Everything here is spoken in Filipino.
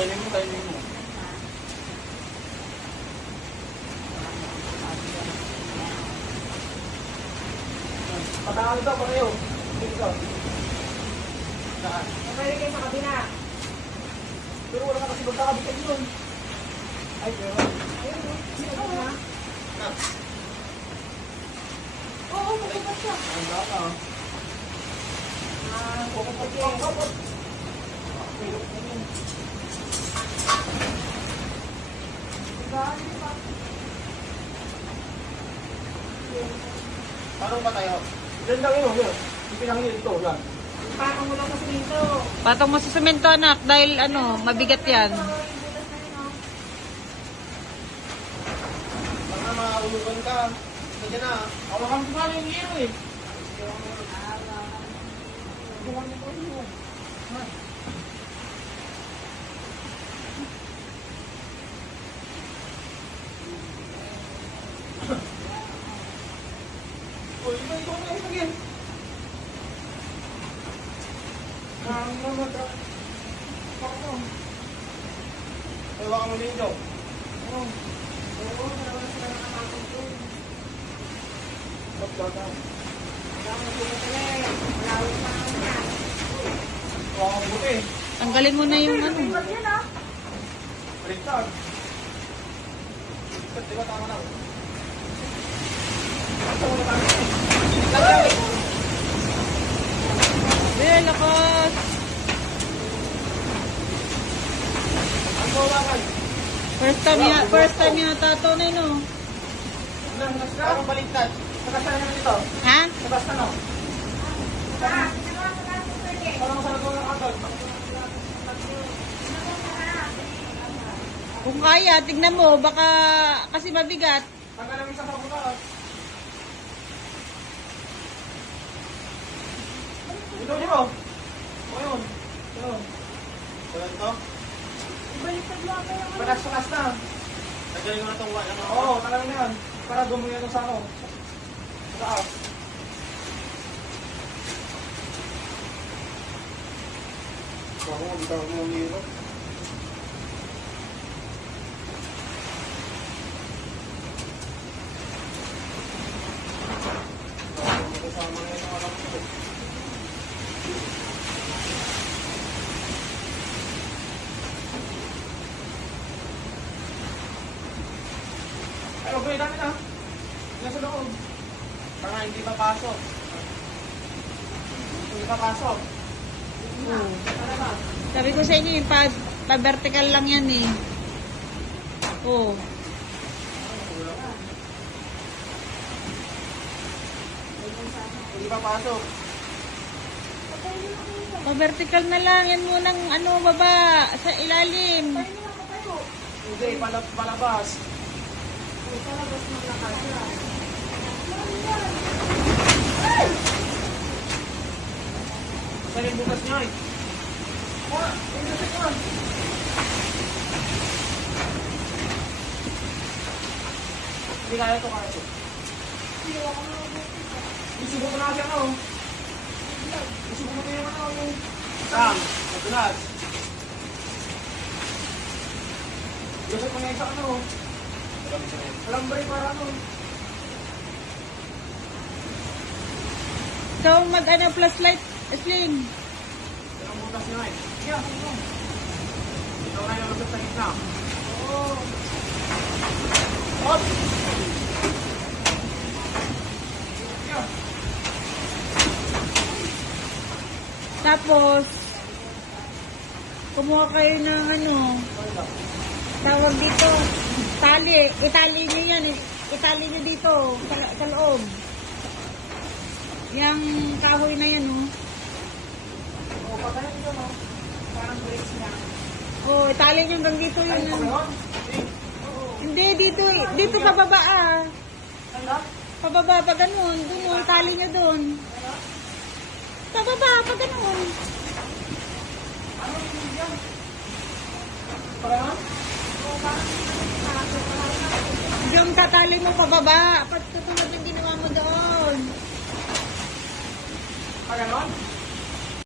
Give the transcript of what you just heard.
Timing mo. Patangan ito, pareho. Dito. Saan? Pwede kayo sa kabila. Pero wala ka kasi magkakabitan yun. Ay, pero. Ayun, no? Sino na? Nak. Oo, magbukas siya. Ang baka. Okay. Paano ba tayo? Diyan lang yun, yun. Ipinangin dito, yan. Patong mo lang sa simento. Patong mo sa semento, anak, dahil mabigat yan. Baka maulugan ka. Ganyan na. Awakan ko nga yung hero eh. Awakan ko yun. Oh, ito na ito again. Ang mamata. Ako. Awakan mo ninyo. Oo, dalawa sila nakakapag ko. Pagkakang. Dami ko na sila eh. Malawit na ako yan. Awakan mo eh. Tanggalin mo na yung Pag yan ah. Baliktad. Baliktad, di ba tama lang? Tama na tayo. Eh, lakas. Ang bawakan. First time yata ito na yun, Parang baliktad. Nakasana naman dito. Ha? Sabas na no? Parang sa nagawa ng agad. Kung kaya, tignan mo, baka kasi mabigat. Tanggal lang isa sa butas. Ito nyo. Ngayon. Ito. Ito. Ibaliktad mo ako yung Panas na. Tanggalin mo na itong wala. Oo, tanggalin na yan. Para dumuyan ng sa ano. Sa taas. Ako, hindi ako umiro. Kasama na yung alam ko. Ay, okay, dami na. Nasa loob. Para hindi papasok. Hindi papasok. Para na. Sabi ko sa inyo, yung pa-vertical lang yan eh. Oh. Hindi papasok. Pa-vertical na lang. Yan munang baba, sa ilalim. Hindi, palabas. Saan yung bukas niya eh? Hindi kaya ito, kaya ito. Isubok na siya ano. Isubok mo yung ano yung... Sam, nadulas. Lusot mo nga isa ano. Alambre para ano. So, flashlight, Sling. Ang bukas niya eh. Yeah, ito. Ito na yung lusot sa gitna. Oo. Hop! Yeah. Tapos, kumuha kayo ng tawag dito, tali. Itali nyo yan. Itali nyo dito, sa loob. Yang kahoy na yan, oh. O, pagkalan ito no? Parang brace na. Oh, itali nyo hanggang dito yun. Ay, pagkaon? Hindi, dito. Dito pababa, ah. Ano? Pababa, pa ganun. Doon, oh, itali nyo doon. Pababa, pa ganun. Ano yung yan? Pagkaon? Yung tatali mo pababa. Katulad ng ginawa mo doon. Pagkaon?